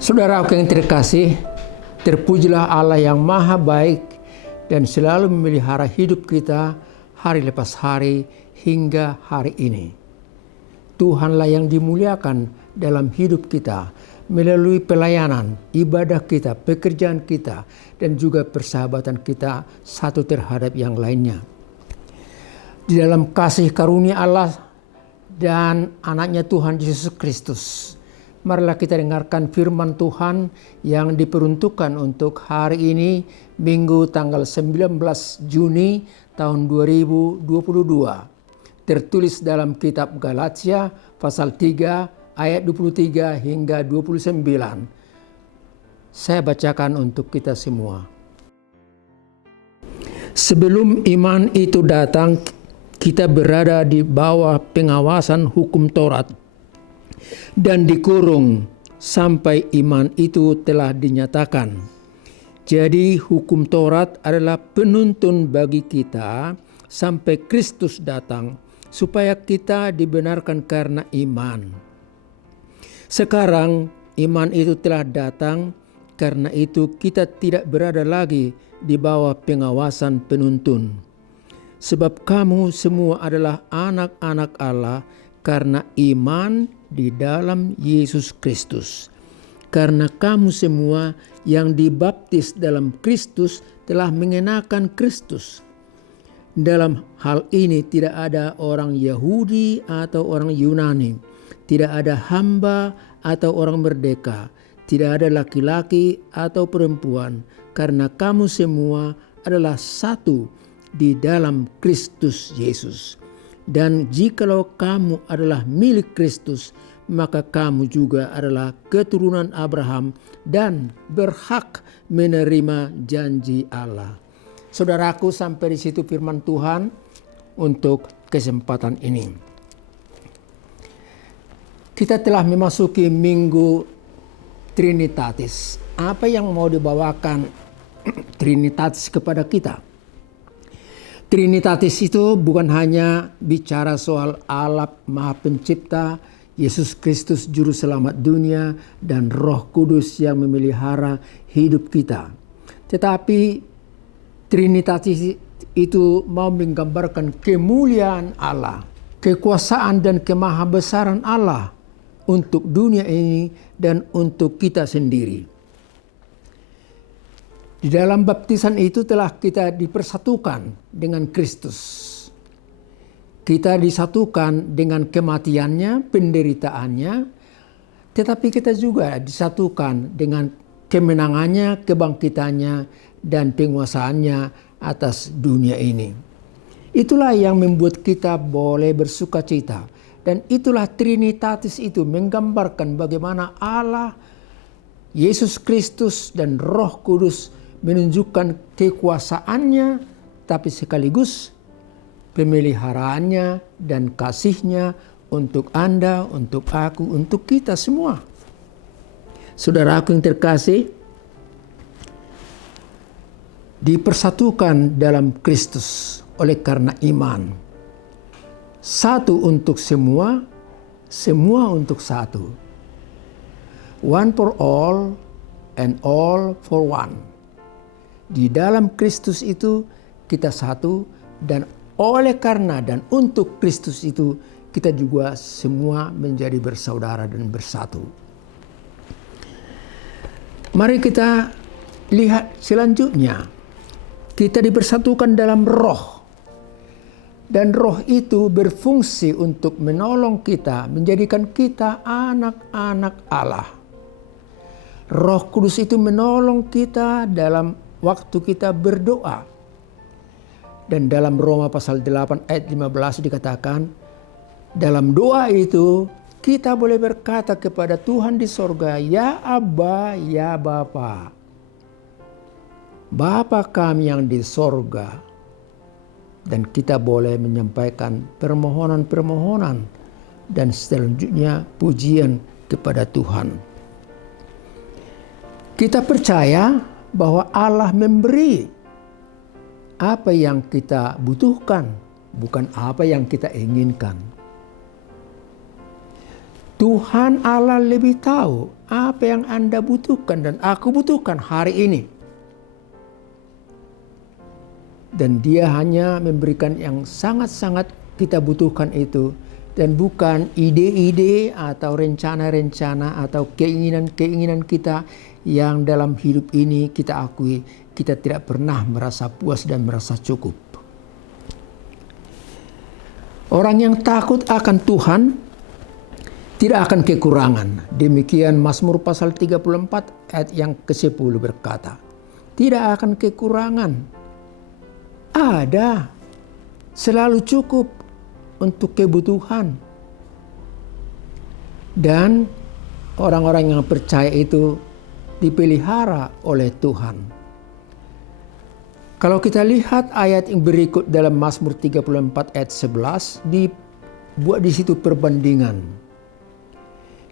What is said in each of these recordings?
Saudara yang terkasih, terpujilah Allah yang maha baik dan selalu memelihara hidup kita hari lepas hari hingga hari ini. Tuhanlah yang dimuliakan dalam hidup kita melalui pelayanan, ibadah kita, pekerjaan kita, dan juga persahabatan kita satu terhadap yang lainnya. Di dalam kasih karunia Allah dan anaknya Tuhan Yesus Kristus, marilah kita dengarkan firman Tuhan yang diperuntukkan untuk hari ini, Minggu tanggal 19 Juni tahun 2022. Tertulis dalam kitab Galatia pasal 3 ayat 23 hingga 29. Saya bacakan untuk kita semua. Sebelum iman itu datang, kita berada di bawah pengawasan hukum Taurat dan dikurung sampai iman itu telah dinyatakan. Jadi hukum Taurat adalah penuntun bagi kita sampai Kristus datang, supaya kita dibenarkan karena iman. Sekarang iman itu telah datang, karena itu kita tidak berada lagi di bawah pengawasan penuntun. Sebab kamu semua adalah anak-anak Allah karena iman di dalam Yesus Kristus. Karena kamu semua yang dibaptis dalam Kristus telah mengenakan Kristus. Dalam hal ini tidak ada orang Yahudi atau orang Yunani, tidak ada hamba atau orang merdeka, tidak ada laki-laki atau perempuan, karena kamu semua adalah satu di dalam Kristus Yesus. Dan jikalau kamu adalah milik Kristus, maka kamu juga adalah keturunan Abraham dan berhak menerima janji Allah. Saudaraku, sampai di situ firman Tuhan untuk kesempatan ini. Kita telah memasuki Minggu Trinitatis. Apa yang mau dibawakan Trinitatis kepada kita? Trinitatis itu bukan hanya bicara soal Allah Maha Pencipta, Yesus Kristus Juru Selamat dunia, dan Roh Kudus yang memelihara hidup kita. Tetapi Trinitatis itu mau menggambarkan kemuliaan Allah, kekuasaan dan kemahabesaran Allah untuk dunia ini dan untuk kita sendiri. Di dalam baptisan itu telah kita dipersatukan dengan Kristus. Kita disatukan dengan kematiannya, penderitaannya, tetapi kita juga disatukan dengan kemenangannya, kebangkitannya, dan penguasaannya atas dunia ini. Itulah yang membuat kita boleh bersuka cita. Dan itulah Trinitatis itu menggambarkan bagaimana Allah, Yesus Kristus, dan Roh Kudus menunjukkan kekuasaannya, tapi sekaligus pemeliharaannya dan kasihnya untuk Anda, untuk aku, untuk kita semua. Saudaraku yang terkasih, dipersatukan dalam Kristus oleh karena iman. Satu untuk semua, semua untuk satu. One for all and all for one. Di dalam Kristus itu kita satu, dan oleh karena dan untuk Kristus itu kita juga semua menjadi bersaudara dan bersatu. Mari kita lihat selanjutnya. Kita dipersatukan dalam roh. Dan roh itu berfungsi untuk menolong kita, menjadikan kita anak-anak Allah. Roh Kudus itu menolong kita dalam waktu kita berdoa. Dan dalam Roma pasal 8 ayat 15 dikatakan, dalam doa itu kita boleh berkata kepada Tuhan di sorga, ya Abba, ya Bapa. Bapa kami yang di sorga. Dan kita boleh menyampaikan permohonan-permohonan dan selanjutnya pujian kepada Tuhan. Kita percaya bahwa Allah memberi apa yang kita butuhkan, bukan apa yang kita inginkan. Tuhan Allah lebih tahu apa yang Anda butuhkan dan aku butuhkan hari ini. Dan Dia hanya memberikan yang sangat-sangat kita butuhkan itu. Dan bukan ide-ide atau rencana-rencana atau keinginan-keinginan kita yang dalam hidup ini kita akui kita tidak pernah merasa puas dan merasa cukup. Orang yang takut akan Tuhan tidak akan kekurangan. Demikian Mazmur pasal 34 ayat yang ke-10 berkata, tidak akan kekurangan. Ada, selalu cukup untuk kebutuhan. Dan orang-orang yang percaya itu dipelihara oleh Tuhan. Kalau kita lihat ayat yang berikut dalam Mazmur 34 ayat 11, dibuat di situ perbandingan.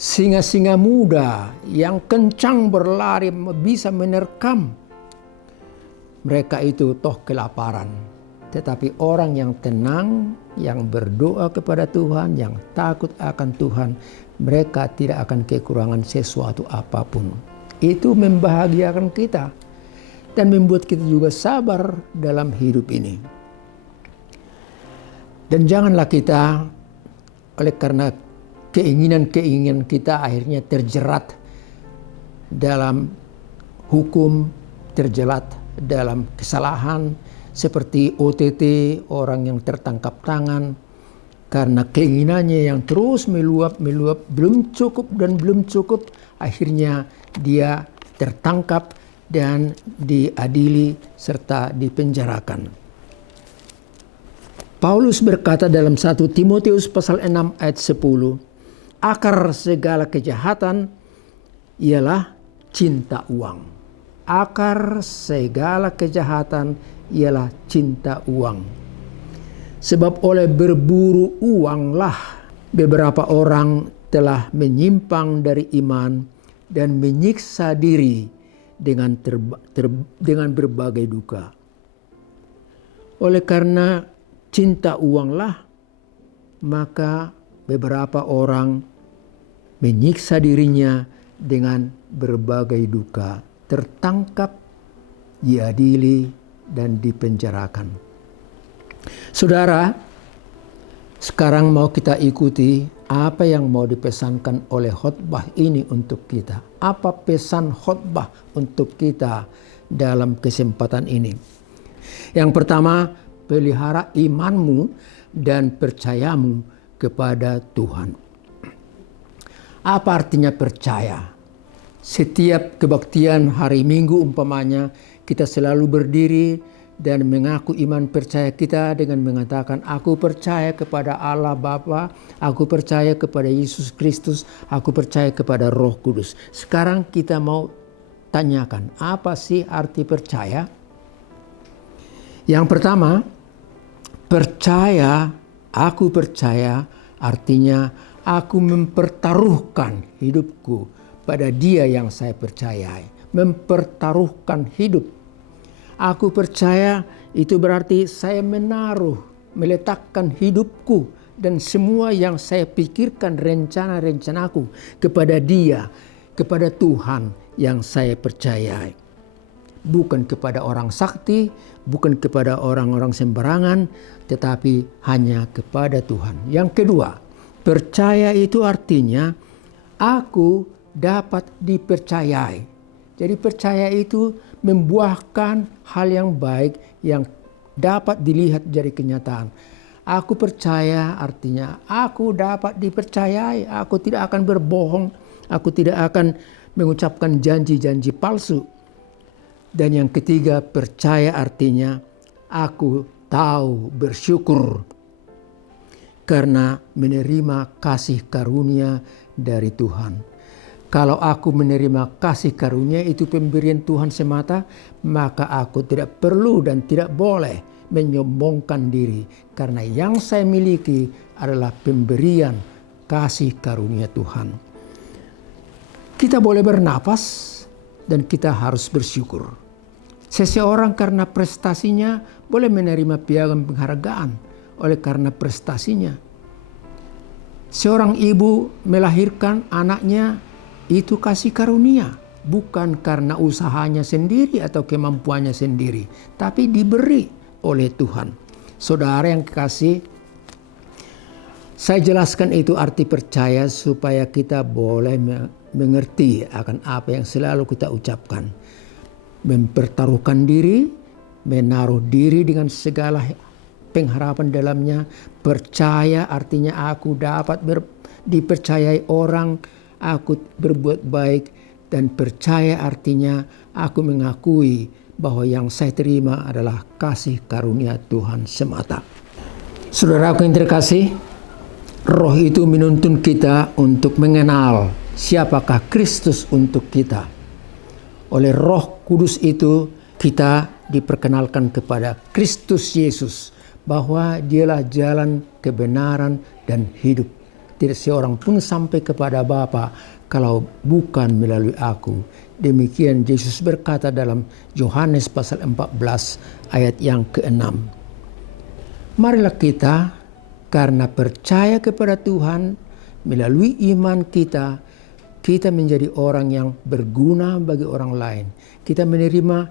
Singa-singa muda yang kencang berlari bisa menerkam. Mereka itu toh kelaparan. Tetapi orang yang tenang, yang berdoa kepada Tuhan, yang takut akan Tuhan, mereka tidak akan kekurangan sesuatu apapun. Itu membahagiakan kita dan membuat kita juga sabar dalam hidup ini. Dan janganlah kita oleh karena keinginan-keinginan kita akhirnya terjerat dalam hukum, terjerat dalam kesalahan seperti OTT, orang yang tertangkap tangan karena keinginannya yang terus meluap, belum cukup, akhirnya dia tertangkap dan diadili serta dipenjarakan. Paulus berkata dalam 1 Timotius pasal 6 ayat 10, akar segala kejahatan ialah cinta uang. Akar segala kejahatan ialah cinta uang. Sebab oleh berburu uanglah beberapa orang telah menyimpang dari iman dan menyiksa diri dengan berbagai duka. Oleh karena cinta uanglah, maka beberapa orang menyiksa dirinya dengan berbagai duka, tertangkap, diadili, dan dipenjarakan. Saudara, sekarang mau kita ikuti apa yang mau dipesankan oleh khotbah ini untuk kita. Apa pesan khotbah untuk kita dalam kesempatan ini? Yang pertama, pelihara imanmu dan percayamu kepada Tuhan. Apa artinya percaya? Setiap kebaktian hari Minggu umpamanya, kita selalu berdiri dan mengaku iman percaya kita dengan mengatakan, aku percaya kepada Allah Bapa, aku percaya kepada Yesus Kristus, aku percaya kepada Roh Kudus. Sekarang kita mau tanyakan, apa sih arti percaya? Yang pertama, aku percaya artinya aku mempertaruhkan hidupku pada Dia yang saya percayai. Mempertaruhkan hidup. Aku percaya itu berarti saya meletakkan hidupku dan semua yang saya pikirkan, rencana-rencanaku kepada Dia, kepada Tuhan yang saya percayai. Bukan kepada orang sakti, bukan kepada orang-orang sembarangan, tetapi hanya kepada Tuhan. Yang kedua, percaya itu artinya aku dapat dipercayai. Jadi percaya itu membuahkan hal yang baik yang dapat dilihat dari kenyataan. Aku percaya artinya aku dapat dipercayai. Aku tidak akan berbohong. Aku tidak akan mengucapkan janji-janji palsu. Dan yang ketiga, percaya artinya aku tahu bersyukur karena menerima kasih karunia dari Tuhan. Kalau aku menerima kasih karunia itu pemberian Tuhan semata, maka aku tidak perlu dan tidak boleh menyombongkan diri. Karena yang saya miliki adalah pemberian kasih karunia Tuhan. Kita boleh bernapas dan kita harus bersyukur. Seseorang karena prestasinya boleh menerima piagam penghargaan oleh karena prestasinya. Seorang ibu melahirkan anaknya itu kasih karunia, bukan karena usahanya sendiri atau kemampuannya sendiri, tapi diberi oleh Tuhan. Saudara yang kekasih, saya jelaskan itu arti percaya supaya kita boleh mengerti akan apa yang selalu kita ucapkan. Mempertaruhkan diri, menaruh diri dengan segala pengharapan dalamnya. Percaya artinya aku dapat dipercayai orang, aku berbuat baik. Dan percaya artinya aku mengakui bahwa yang saya terima adalah kasih karunia Tuhan semata. Saudaraku yang terkasih, Roh itu menuntun kita untuk mengenal siapakah Kristus untuk kita. Oleh Roh Kudus itu kita diperkenalkan kepada Kristus Yesus, bahwa dialah jalan, kebenaran, dan hidup. Tidak seorang pun sampai kepada Bapa kalau bukan melalui aku. Demikian Yesus berkata dalam Yohanes pasal 14 ayat yang ke-6. Marilah kita, karena percaya kepada Tuhan, melalui iman kita menjadi orang yang berguna bagi orang lain. Kita menerima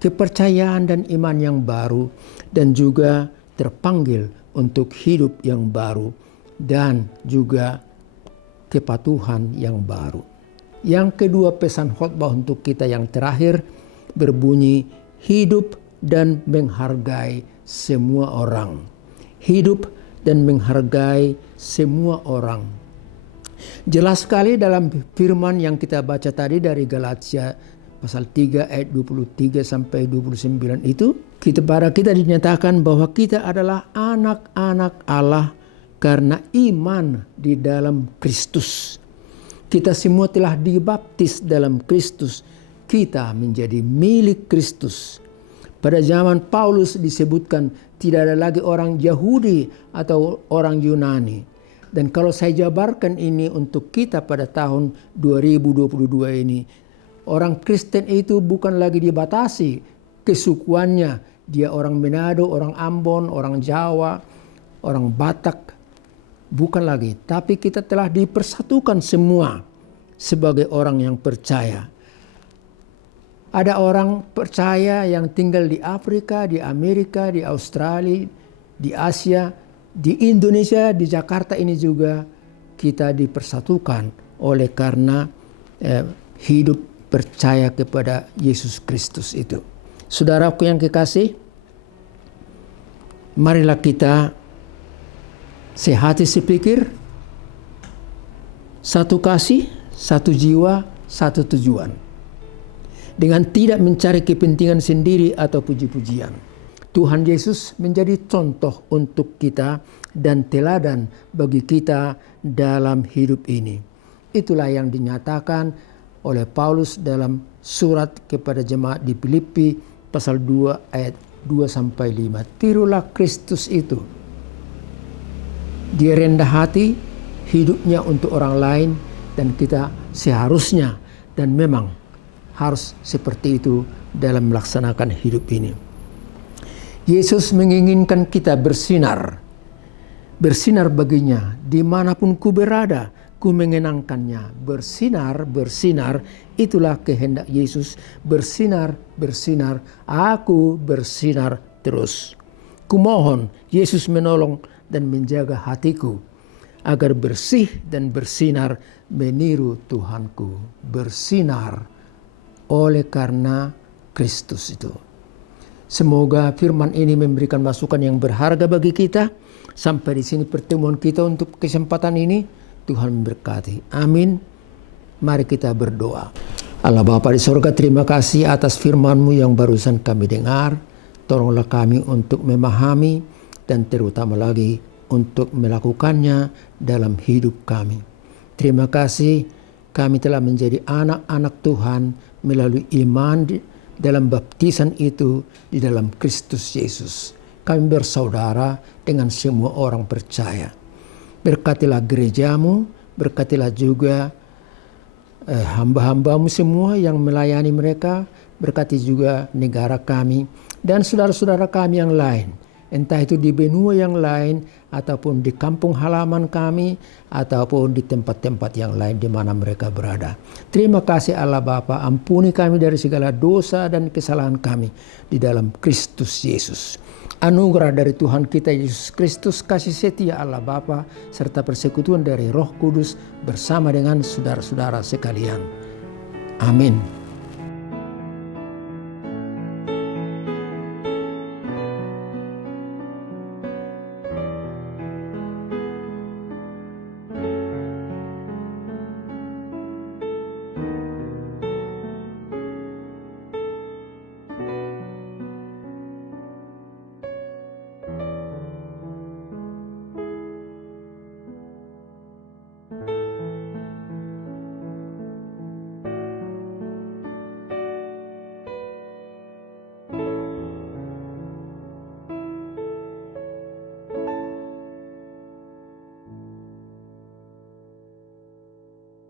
kepercayaan dan iman yang baru, dan juga terpanggil untuk hidup yang baru, dan juga kepatuhan yang baru. Yang kedua, pesan khotbah untuk kita yang terakhir berbunyi, hidup dan menghargai semua orang. Hidup dan menghargai semua orang. Jelas sekali dalam firman yang kita baca tadi dari Galatia pasal 3 ayat 23 sampai 29 itu, kita dinyatakan bahwa kita adalah anak-anak Allah karena iman di dalam Kristus. Kita semua telah dibaptis dalam Kristus. Kita menjadi milik Kristus. Pada zaman Paulus disebutkan tidak ada lagi orang Yahudi atau orang Yunani. Dan kalau saya jabarkan ini untuk kita pada tahun 2022 ini, orang Kristen itu bukan lagi dibatasi kesukuannya. Dia orang Manado, orang Ambon, orang Jawa, orang Batak. Bukan lagi. Tapi kita telah dipersatukan semua sebagai orang yang percaya. Ada orang percaya yang tinggal di Afrika, di Amerika, di Australia, di Asia, di Indonesia, di Jakarta ini juga kita dipersatukan oleh karena hidup percaya kepada Yesus Kristus itu. Saudaraku yang kekasih, marilah kita sehati sepikir, satu kasih, satu jiwa, satu tujuan. Dengan tidak mencari kepentingan sendiri atau puji-pujian. Tuhan Yesus menjadi contoh untuk kita dan teladan bagi kita dalam hidup ini. Itulah yang dinyatakan oleh Paulus dalam surat kepada jemaat di Filipi pasal 2 ayat 2-5. Tirulah Kristus itu. Dia rendah hati, hidupnya untuk orang lain, dan kita seharusnya dan memang harus seperti itu dalam melaksanakan hidup ini. Yesus menginginkan kita bersinar. Bersinar baginya dimanapun ku berada, ku mengenangkannya. Bersinar, bersinar, itulah kehendak Yesus. Bersinar, bersinar, aku bersinar terus. Kumohon Yesus menolong dan menjaga hatiku agar bersih dan bersinar meniru Tuhanku. Bersinar oleh karena Kristus itu. Semoga firman ini memberikan masukan yang berharga bagi kita. Sampai di sini pertemuan kita untuk kesempatan ini. Tuhan memberkati. Amin. Mari kita berdoa. Allah Bapa di sorga, terima kasih atas firman-Mu yang barusan kami dengar. Tolonglah kami untuk memahami dan terutama lagi untuk melakukannya dalam hidup kami. Terima kasih kami telah menjadi anak-anak Tuhan melalui iman dalam baptisan itu di dalam Kristus Yesus. Kami bersaudara dengan semua orang percaya. Berkatilah gerejamu, berkatilah juga hamba-hambamu semua yang melayani mereka, berkati juga negara kami dan saudara-saudara kami yang lain. entah itu di benua yang lain, ataupun di kampung halaman kami, ataupun di tempat-tempat yang lain di mana mereka berada. Terima kasih Allah Bapa, ampuni kami dari segala dosa dan kesalahan kami di dalam Kristus Yesus. Anugerah dari Tuhan kita Yesus Kristus, kasih setia Allah Bapa, serta persekutuan dari Roh Kudus bersama dengan saudara-saudara sekalian. Amin.